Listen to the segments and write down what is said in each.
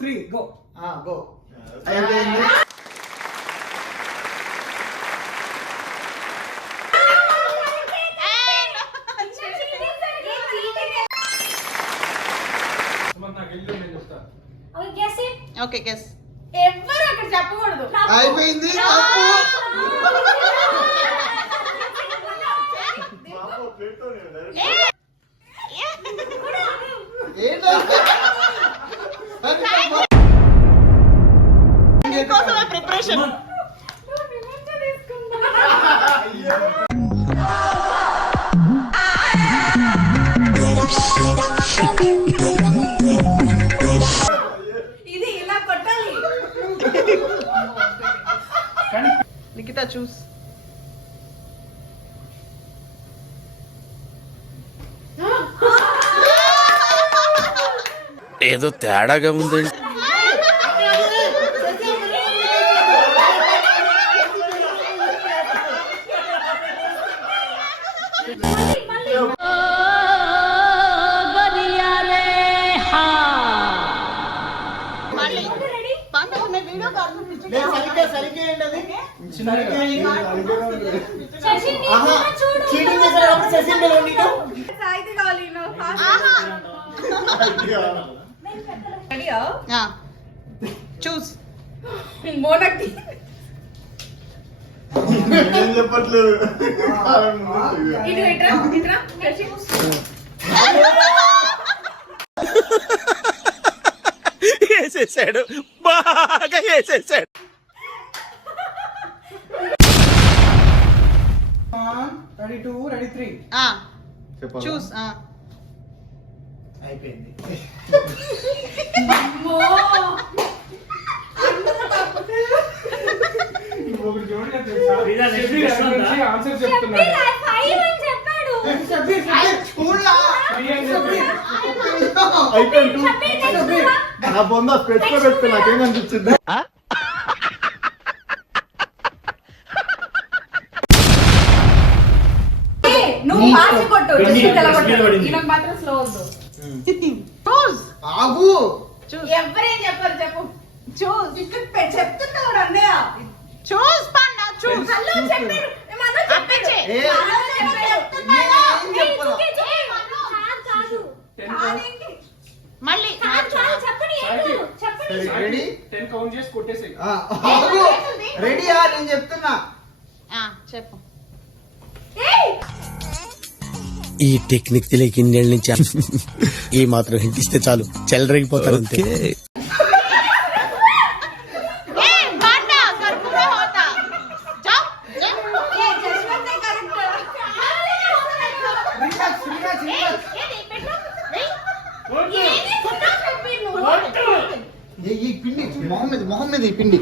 3 go. Go. అయిపోయింది. Okay guess. ఎవ్వరు అక్కడ చెప్పకూడదు. అయిపోయింది. ప్రిపరేషన్. ఇది ఇలా కొట్టాలి. నిఖిత చూస్. ఏదో తేడాగా ఉందండి. చూస్. చెప్పట్లేదు. వేసేసాడు, బాగా వేసేసాడు. రెడీ 2 రెడీ 3 చూస్. అయిపోయింది. ఆన్సర్ చెప్తున్నాడు. నా బొంద పెట్టుకో నాకేమనిపించింది. నువ్వు మార్చి కొట్టు. మాత్రం స్లో వద్దు. ఆగు. ఎవరేం చెప్పారు చెప్పు. చూస్. ఇక్కడ చెప్తున్నాడు అన్నయ్య. చూస్ పన్నా చూస్. హలో చెప్పారు. మళ్ళీ రెడీ 10 కౌంట్ చేసి కొట్టేసి. రెడీయా? నేను చెప్తున్నా. చెప్పు. ఈ టెక్నిక్ తెలియక ఇన్నేళ్ళ నుంచి ఈ మాత్రం హింట్ ఇస్తే చాలు చెలరేగిపోతారు అంతే. ఈ పిండి మొహమ్మద్ ఈ పిండి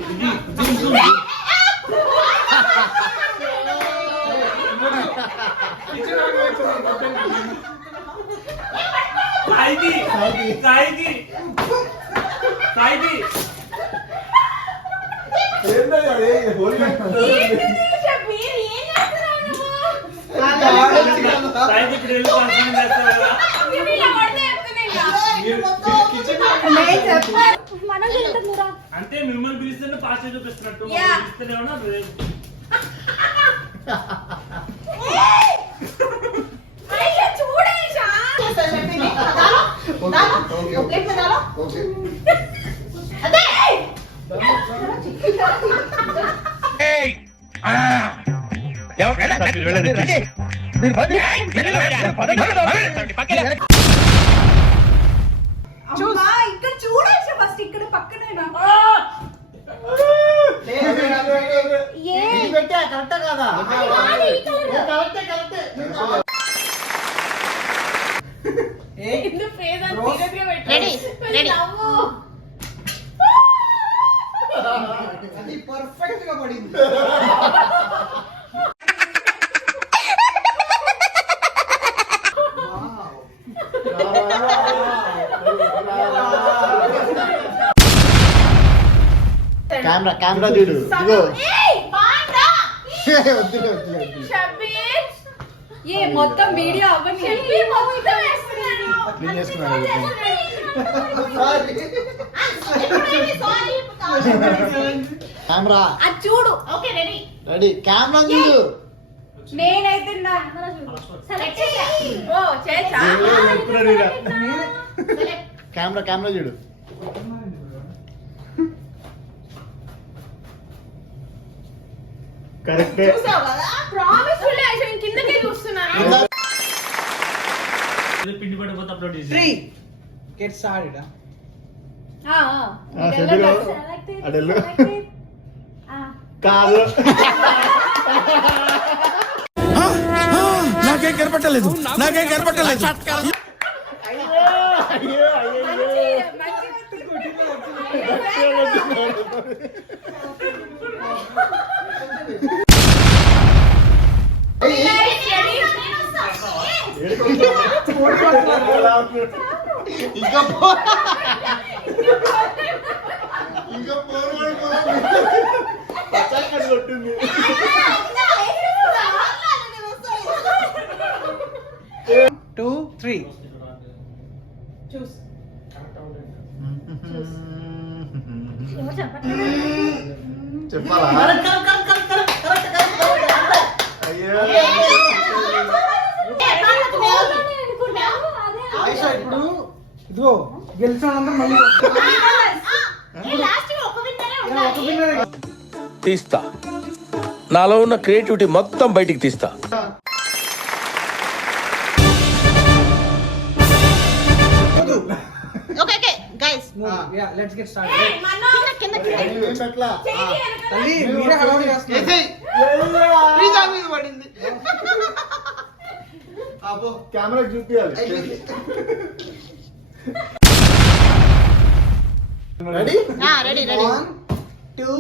అంటే మిమ్మల్ని పిలిస్తేనే పాస్ చూపిస్తున్నట్టు ఇక్కడ చూడేసా ఫస్ట్ ఇక్కడ పక్కనేనా కరెక్ట్ కదా పర్ఫెక్ట్ గా పడింది. కెమెరా చూడు. మొత్తం వీడియో అవ్వని కెమెరా అది చూడు. Okay ready. రెడీ కెమెరా చూడు. నేనైతే సెలెక్ట్ చేసా. ఓ చేసా. కెమెరా కెమెరా చూడు. కరెక్ట్. చూసావు కదా? ప్రామిస్ ఫుల్ యాక్షన్ కిందకే చూస్తున్నాను. ఇది పిండి పడిపోతే అప్లోడ్ చేసి 3 get started. అడెల్లు కాదు. నాకేం కనపట్టలేదు. ఇంకా కొట్టింది. 2 3 చెప్పాలా? అయ్యో ఆయిషా ఇప్పుడు ఇదిగో గెలిచిన వాళ్ళందరూ మళ్ళీ ఒక winner. తీస్తా, నాలో ఉన్న క్రియేటివిటీ మొత్తం బయటికి తీస్తా. Okay guys Yeah, let's get started. కింద ఏం పెట్టలా? తల్లి మీరే హడావుడి చేస్తున్నారు. పడింది. అబ్బో కెమెరా చూపించాలి. రెడీ రెడీ 1 2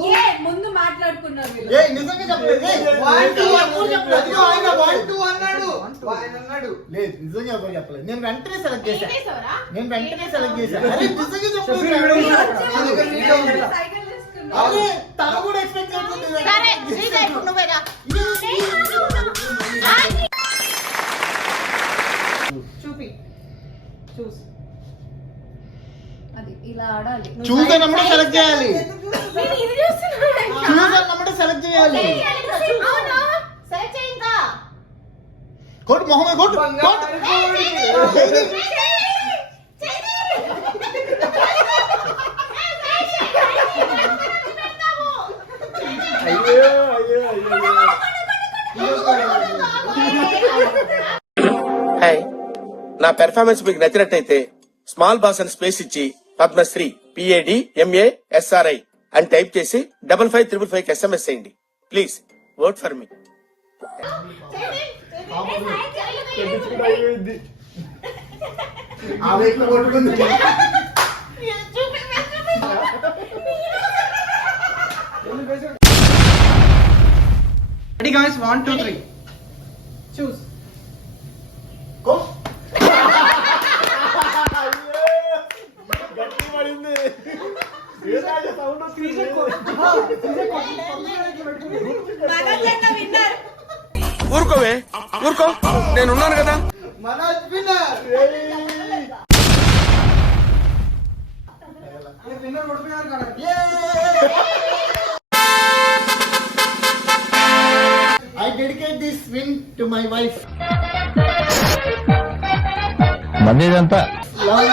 ముందు మాట్లాడుకున్నారు వీళ్ళు. ఏ నిజంగా చెప్పలేదు. 1 2 చెప్పలేదు. ఆయన 1 2 అన్నాడు. ఆయన అన్నాడు. లేదు నిజంగా ఎవరు చెప్పలేదు. నేను వెంటనే సెలెక్ట్ చేశా. చేసావరా? నేను వెంటనే సెలెక్ట్ చేశా. అరే నిజంగా చెప్పలేదు. చెప్పలేదు. సైకిల్ వేసుకున్నా. అరే తన కూడా ఎక్స్పెక్ట్ చేయలేదు. సరే శ్రీజ ఇప్పుడు నువ్వేగా చూపి చూస్ అది ఇలా ఆడాలి. చూస్ అన్నప్పుడు సెలెక్ట్ చేయాలి. నేను ఇది చూస్తున్నాను. చూస్ అన్నప్పుడు సెలెక్ట్ చేయాలి. అవునా? సెలెక్ట్ చేయి ఇంకా. కొట్టు మొహమే కొట్టు. కొట్టు. అయ్యో అయ్యో అయ్యో. హాయ్, నా పెర్ఫార్మెన్స్ మీకు నచ్చినట్టయితే స్మాల్ బాస్ అని స్పేస్ ఇచ్చి పద్మశ్రీ PADMASRI అని టైప్ చేసి 5555 SMS చేయండి. Please vote for me. ఆ వైపు కొట్టుకుంది. Ready guys, 1 2 3 choose. గట్టి పడింది. సౌండ్ వస్తుంది. మనోజ్ విన్నర్. ఊరుకోవే, ఊరుకో, నేనున్నాను కదా. మనోజ్ విన్నర్. విన్నర్ కొడిపోయారు కదా. I dedicate this win to my wife. మందేదంతా Love.